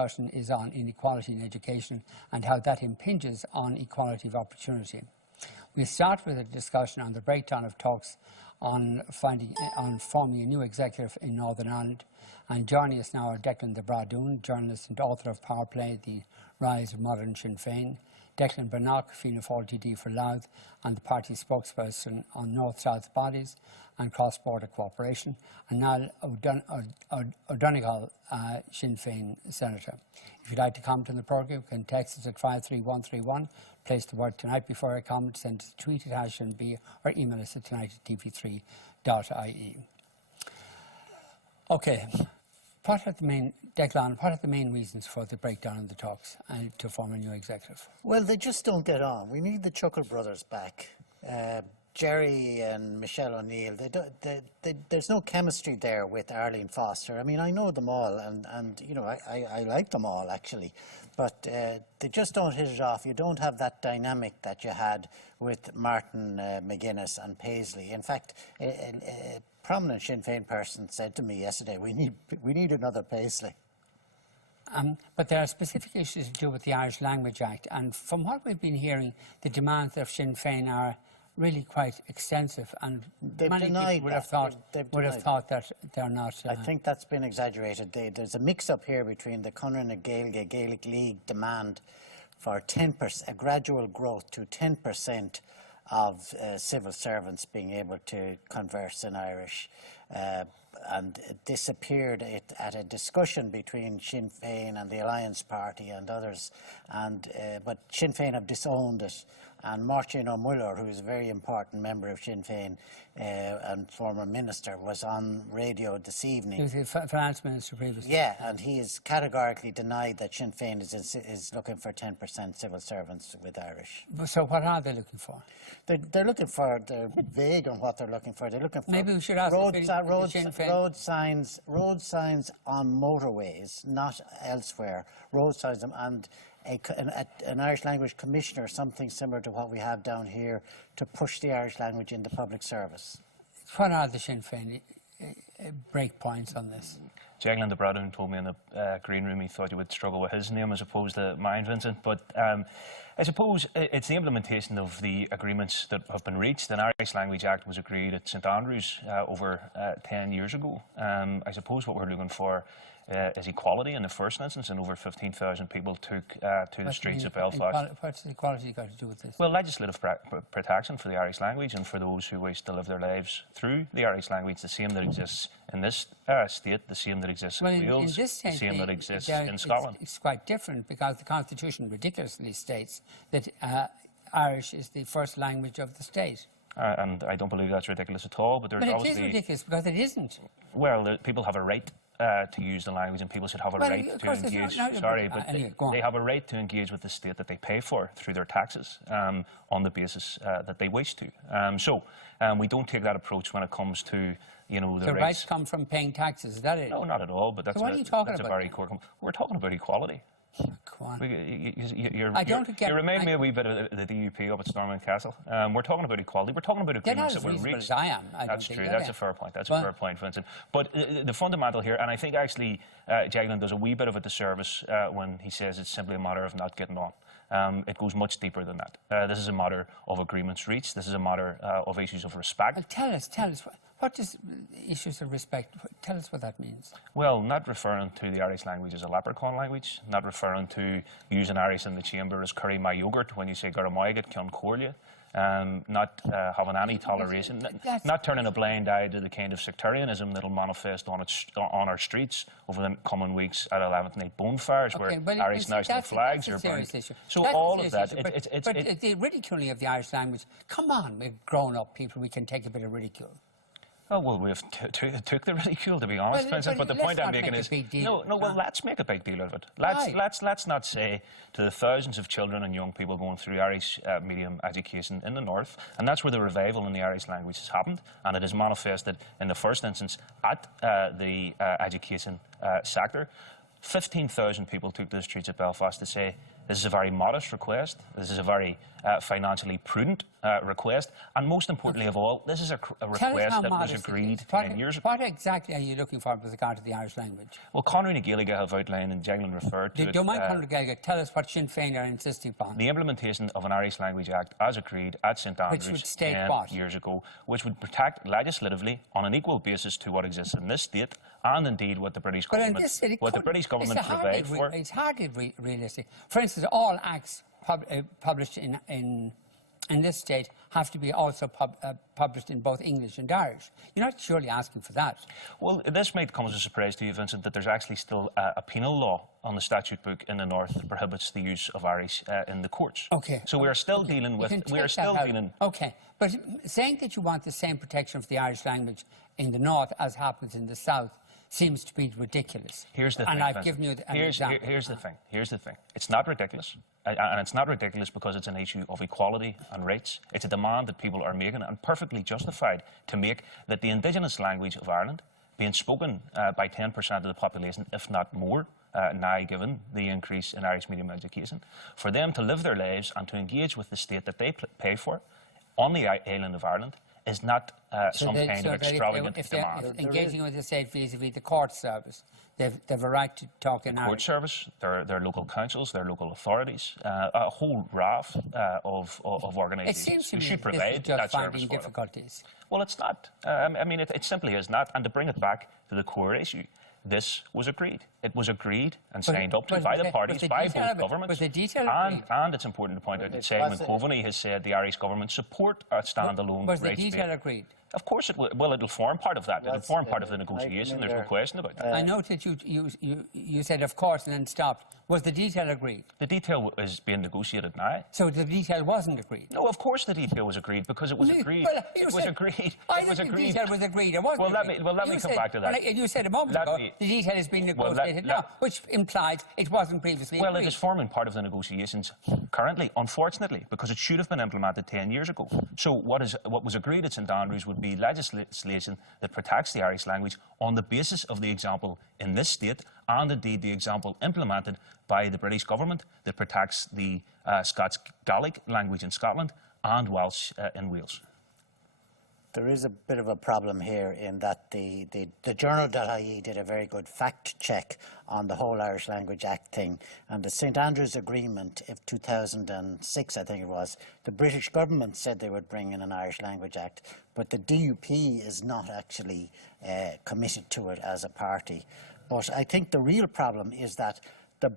discussion is on inequality in education and how that impinges on equality of opportunity. We start with a discussion on the breakdown of talks on forming a new executive in Northern Ireland. And joining us now are Declan Browne, journalist and author of Power Play, The Rise of Modern Sinn Féin, Declan Bannock, Fianna Fáil TD for Louth, and the party spokesperson on North-South bodies and cross-border cooperation, and Niall O'Donegal, Sinn Féin senator. If you'd like to comment on the programme, you can text us at 53131, place the word tonight before a comment, send us a tweet at #B, or email us at tonight@tv3.ie. Okay. Declan, what are the main reasons for the breakdown in the talks to form a new executive? Well, they just don't get on. We need the Chuckle brothers back. Jerry and Michelle O'Neill, there's no chemistry there with Arlene Foster. I mean, I know them all, and you know, I like them all, actually. But they just don't hit it off. You don't have that dynamic that you had with Martin McGuinness and Paisley. In fact, a prominent Sinn Féin person said to me yesterday, we need another Paisley. But there are specific issues to do with the Irish Language Act, and from what we've been hearing, the demands of Sinn Féin are really quite extensive, and many people would have thought that they're not. I think that's been exaggerated. There's a mix-up here between the Conran and Gaelic League demand for 10%, a gradual growth to 10% of civil servants being able to converse in Irish. And this appeared at a discussion between Sinn Féin and the Alliance Party and others, but Sinn Féin have disowned it. And Martin O'Muller, who is a very important member of Sinn Féin and former minister, was on radio this evening. He was the finance minister previously. Yeah, and he has categorically denied that Sinn Féin is looking for 10% civil servants with Irish. So what are they looking for? They're looking for, they're vague on what they're looking for. They're looking for maybe we should ask road signs on motorways, not elsewhere. Road signs and an Irish language commissioner, something similar to what we have down here, to push the Irish language into public service. What are the Sinn Féin break points on this? Declan Browne told me in the green room he thought you would struggle with his name as opposed to mine, Vincent. But I suppose it's the implementation of the agreements that have been reached. An Irish Language Act was agreed at St Andrews over 10 years ago. I suppose what we're looking for is equality in the first instance, and over 15,000 people took to the streets of Belfast. What's equality got to do with this? Well, legislative protection for the Irish language and for those who wish to live their lives through the Irish language, the same that exists in this state, the same that exists in Wales, the same that exists in Scotland. It's quite different because the Constitution ridiculously states that Irish is the first language of the state. And I don't believe that's ridiculous at all. But it is ridiculous because it isn't. Well, people have a right to use the language, and people should have a right to engage. They have a right to engage with the state that they pay for through their taxes on the basis that they wish to. So we don't take that approach when it comes to the rights come from paying taxes. Is that it? No, not at all. But that's so what are you talking about? A very core. We're talking about equality. You remind me a wee bit of the DUP up at Stormont Castle. We're talking about equality. We're talking about agreements that were reached. I am. That's true. That's a fair point. That's a fair point, Vincent. But the fundamental here, and I think actually Declan does a wee bit of a disservice when he says it's simply a matter of not getting on. It goes much deeper than that. This is a matter of agreements reached. This is a matter of issues of respect. Well, tell us. What does issues of respect, tell us what that means. Well, not referring to the Irish language as a leprechaun language, not referring to using Irish in the chamber as curry my yoghurt when you say Garamoigat, Cion Corlia, not having any toleration, not turning a blind eye to the kind of sectarianism that will manifest on our streets over the coming weeks at 11th night bonfires where Irish national flags are burned. So all of that, but the ridiculing of the Irish language, come on, we're grown-up people, we can take a bit of ridicule. Oh, well, we've took the ridicule, to be honest, Vincent, but the point I'm making is... well, let's make a big deal out of it. Let's not say to the thousands of children and young people going through Irish medium education in the north, and that's where the revival in the Irish language has happened, and it is manifested in the first instance at the education sector. 15,000 people took to the streets of Belfast to say this is a very modest request, this is a very financially prudent request, and most importantly of all, this is a request that was agreed 10 years ago. What exactly are you looking for with regard to the Irish language? Well, Conradh na Gaeilge have outlined, and Jacqueline referred to it. Do you mind, Conradh Gaeilge, tell us what Sinn Féin are insisting upon? The implementation of an Irish Language Act as agreed at St Andrews 10 years ago, which would protect legislatively on an equal basis to what exists in this state, and indeed what the British government, provide for. It's hardly realistic. For instance, all acts published in this state have to be also published in both English and Irish. You're not surely asking for that. Well, this might come as a surprise to you, Vincent, that there's actually still a penal law on the statute book in the North that prohibits the use of Irish in the courts. Okay. So we are still dealing with... Okay, but saying that you want the same protection for the Irish language in the North as happens in the South seems to be ridiculous. Here's the thing, and I've given you an example. Here's the thing. It's not ridiculous. And it's not ridiculous because it's an issue of equality and rights. It's a demand that people are making, and perfectly justified, to make that the indigenous language of Ireland, being spoken by 10% of the population, if not more, now given the increase in Irish medium education, for them to live their lives and to engage with the state that they pay for on the island of Ireland is not some kind of extravagant demand. If engaging with the state vis-a-vis the court service, they've a right to talk in Irish. Court service, their local councils, their local authorities, a whole raft of organisations who should provide that service for difficulties. Them. Well, it's not. I mean, it simply is not. And to bring it back to the core issue, this was agreed. It was agreed and signed up to by the parties, by both governments. And it's important to point out that Simon Coveney has said the Irish government support a standalone rights. Was the detail agreed? Of course it will. Well, it'll form part of that. It'll form part of the negotiation. There's no question about that. I note that you said of course and then stopped. Was the detail agreed? The detail is being negotiated now. So the detail wasn't agreed? No, of course the detail was agreed because it was agreed. It was agreed. I think the detail was agreed. It wasn't agreed. Let me come back to that. You said a moment ago the detail has been negotiated now, which implies it wasn't previously agreed. Well, it is forming part of the negotiations currently, unfortunately, because it should have been implemented 10 years ago. So what was agreed at St Andrews would be legislation that protects the Irish language on the basis of the example in this state and indeed the example implemented by the British government that protects the Scots Gaelic language in Scotland and Welsh in Wales. There is a bit of a problem here in that the journal.ie did a very good fact check on the whole Irish Language Act thing, and the St Andrews Agreement of 2006, I think it was, the British government said they would bring in an Irish Language Act, but the DUP is not actually committed to it as a party. But I think the real problem is that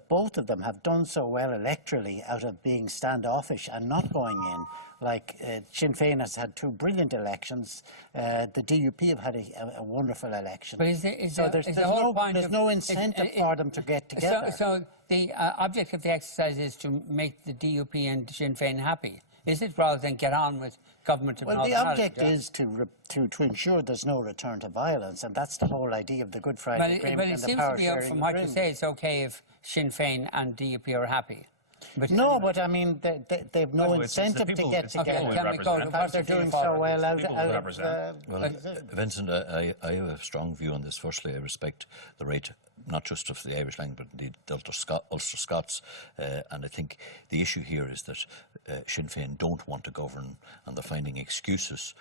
both of them have done so well electorally out of being standoffish and not going in. Like Sinn Féin has had 2 brilliant elections. The DUP have had a wonderful election. But there's no incentive for them to get together. So the object of the exercise is to make the DUP and Sinn Féin happy, is it, rather than get on with government of Northern Ireland? Well, the object is to ensure there's no return to violence, and that's the whole idea of the Good Friday Agreement and the power sharing agreement. But it seems to be, from what you say, it's okay if Sinn Féin and DUP are happy. But no, but I mean, they've no incentive to get together because they're doing so well out of... Vincent, I have a strong view on this. Firstly, I respect the right not just of the Irish language, but indeed the Ulster Scots. And I think the issue here is that Sinn Féin don't want to govern, and they're finding excuses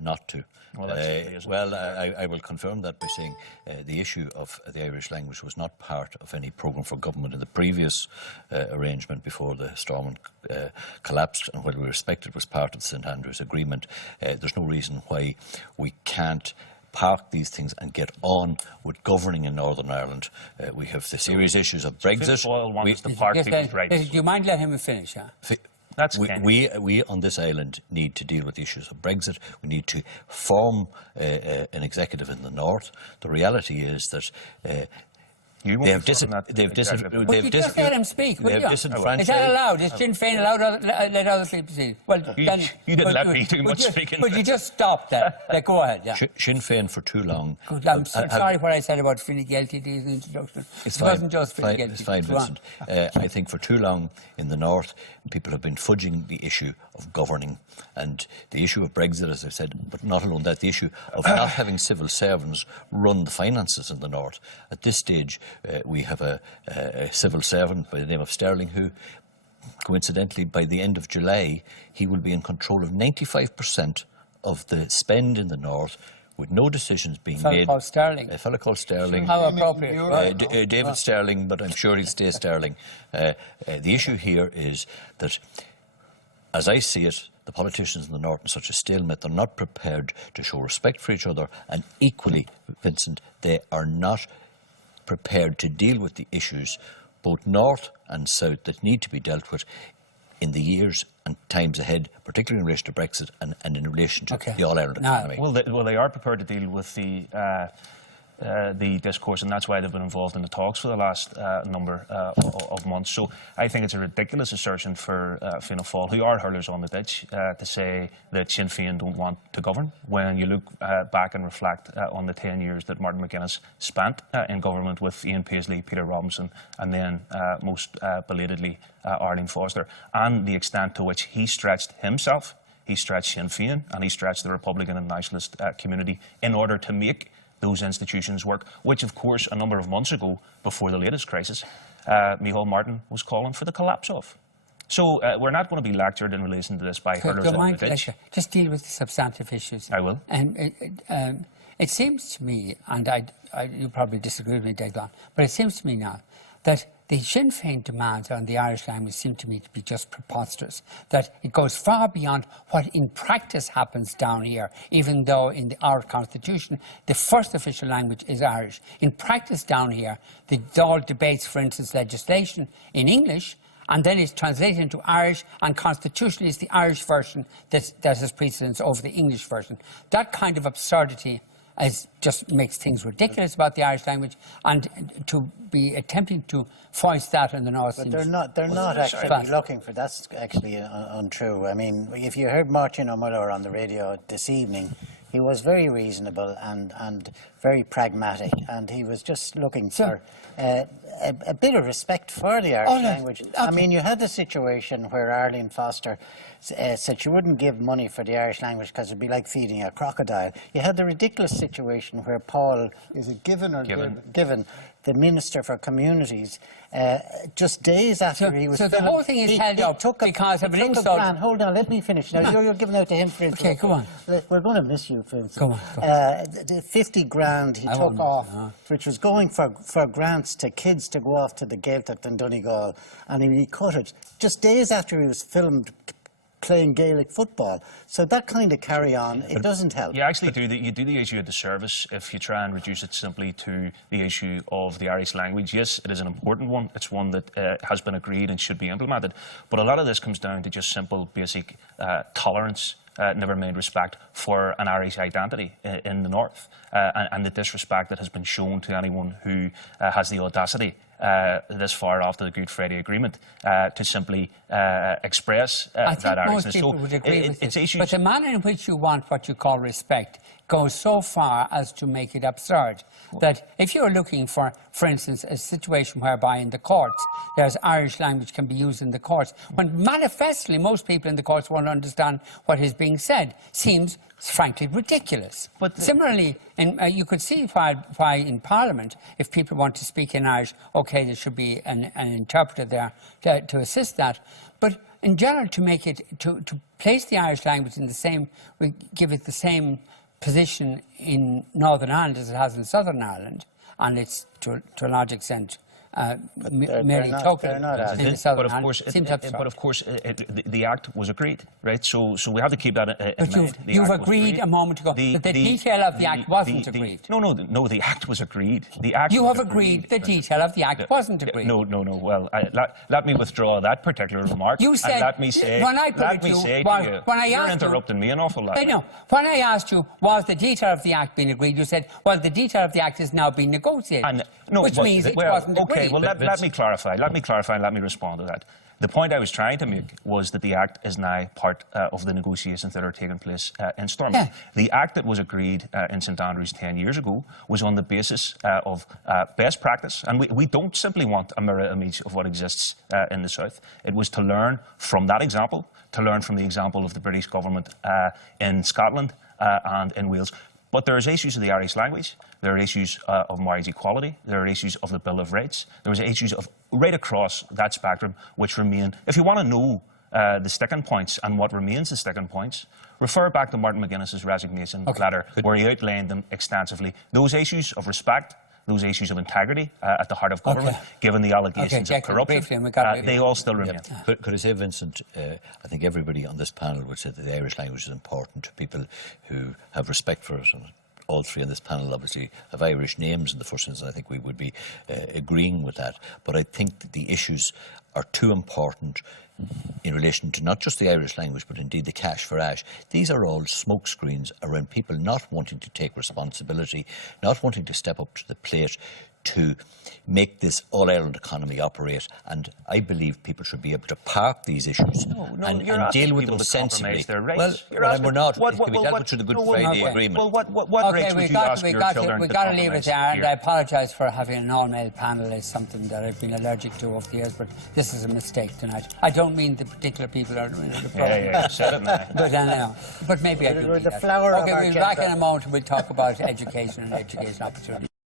not to. Well, I will confirm that by saying the issue of the Irish language was not part of any programme for government in the previous arrangement before the Stormont collapsed, and while we respect it was part of the St Andrews Agreement, there's no reason why we can't park these things and get on with governing in Northern Ireland. We have the serious issues of Brexit. Do you mind letting him finish? We on this island need to deal with the issues of Brexit. We need to form an executive in the north. The reality is that Just let him speak, will you? Is that allowed? Is Sinn Féin allowed to let others proceed? Well, you didn't let me do much speaking. But you just stopped that. Go ahead, yeah. Sinn Féin for too long... I'm sorry what I said about Fine Gaelty in the introduction. It wasn't just Fine Gaelty. It's fine, Vincent. I think for too long in the north, people have been fudging the issue of governing and the issue of Brexit, as I said, but not alone that, the issue of not having civil servants run the finances in the north. At this stage, we have a civil servant by the name of Sterling who, coincidentally, by the end of July, he will be in control of 95% of the spend in the north, with no decisions being made. Called Sterling. A fellow called Sterling. How appropriate. David Sterling, but I'm sure he'll stay Sterling. The issue here is that, as I see it, the politicians in the north in such a stalemate, they're not prepared to show respect for each other, and equally, Vincent, they are not prepared to deal with the issues, both north and south, that need to be dealt with in the years and times ahead, particularly in relation to Brexit and in relation to the All-Ireland economy. Well, they are prepared to deal with the discourse, and that's why they've been involved in the talks for the last number of months. So I think it's a ridiculous assertion for Fianna Fáil, who are hurlers on the ditch, to say that Sinn Féin don't want to govern, when you look back and reflect on the 10 years that Martin McGuinness spent in government with Ian Paisley, Peter Robinson, and then most belatedly Arlene Foster, and the extent to which he stretched himself, he stretched Sinn Féin, and he stretched the Republican and Nationalist community in order to make those institutions work, which, of course, a number of months ago, before the latest crisis, Micheál Martin was calling for the collapse of. So we're not going to be lectured in relation to this by hurlers on the ditch. Just deal with the substantive issues. I will. And it seems to me, and you probably disagree with me, Declan, but it seems to me now that the Sinn Féin demands on the Irish language seem to me to be just preposterous, that it goes far beyond what in practice happens down here, even though in our constitution the first official language is Irish. In practice down here, the Dáil debates, for instance, legislation in English, and then it's translated into Irish, and constitutionally it's the Irish version that has precedence over the English version. That kind of absurdity just makes things ridiculous about the Irish language, and to be attempting to foist that in the north. But they're not actually looking for. That's actually untrue. I mean, if you heard Martin O'Muller on the radio this evening, he was very reasonable and very pragmatic, and he was just looking for a bit of respect for the Irish language. I mean, you had the situation where Arlene Foster said she wouldn't give money for the Irish language because it'd be like feeding a crocodile. You had the ridiculous situation where Paul, is it Given, the Minister for Communities, just days after he was... So the whole thing is held up because of an insult. Hold on, let me finish. Now, you're giving out to him for... Okay, go on. We're going to miss you, Vincent. Go on. The 50 grand he took off, which was going for grants to kids to go off to the Gaeltacht in Donegal, and he cut it just days after he was filmed playing Gaelic football. So that kind of carry on, it doesn't help. You actually do the issue a disservice if you try and reduce it simply to the issue of the Irish language. Yes, it is an important one. It's one that has been agreed and should be implemented. But a lot of this comes down to just simple, basic tolerance, never mind respect for an Irish identity in the north, and the disrespect that has been shown to anyone who has the audacity this far after the Good Friday Agreement to simply express that Irishness. Most people would agree with this. But the manner in which you want what you call respect goes so far as to make it absurd. That if you're looking for instance, a situation whereby in the courts there's Irish language can be used in the courts, when manifestly most people in the courts won't understand what is being said, seems frankly ridiculous. But similarly, you could see why in Parliament, if people want to speak in Irish, okay, there should be an interpreter there to assist that. But in general, to make it, to place the Irish language in the same, we give it the same position in Northern Ireland as it has in Southern Ireland, and it's to a large extent merely token. But of course, the Act was agreed, right? So we have to keep that in mind. You've agreed a moment ago that the detail of the Act wasn't agreed. No, the Act was agreed. The Act. You have agreed the detail of the Act wasn't agreed. No. Well, let me withdraw that particular remark. You said, let me say, when I put it to you, when I asked you're interrupting me an awful lot. I know. When I asked you, was the detail of the Act being agreed, you said, well, the detail of the Act is now being negotiated, which means it wasn't agreed. Okay, well, let me clarify. Let me clarify and let me respond to that. The point I was trying to make was that the Act is now part of the negotiations that are taking place in Stormont. Yeah. The Act that was agreed in St Andrews 10 years ago was on the basis of best practice, and we don't simply want a mirror image of what exists in the South. It was to learn from that example, to learn from the example of the British government in Scotland and in Wales. But there is issues of the Irish language, there are issues of marriage equality, there are issues of the Bill of Rights, there are issues of right across that spectrum which remain. If you want to know the sticking points and what remains the sticking points, refer back to Martin McGuinness's resignation letter, where he outlined them extensively. Those issues of respect, those issues of integrity at the heart of government, given the allegations of corruption, they all still remain. Could I say, Vincent, I think everybody on this panel would say that the Irish language is important to people who have respect for it. And all three on this panel obviously have Irish names in the first instance. I think we would be agreeing with that. But I think that the issues are too important in relation to not just the Irish language, but indeed the cash for ash. These are all smokescreens around people not wanting to take responsibility, not wanting to step up to the plate to make this all-Ireland economy operate. And I believe people should be able to park these issues and deal with them sensibly. Well, we're not. It can be dealt with through the Good Friday Agreement. Well, what rates would you ask your children We've got to leave it there, and I apologise for having an all-male panel. It's something that I've been allergic to over the years, but this is a mistake tonight. I don't mean the particular people are doing the problem. Yeah, said it now. But maybe I can do that. Okay, we'll be back in a moment and we'll talk about education and education opportunities.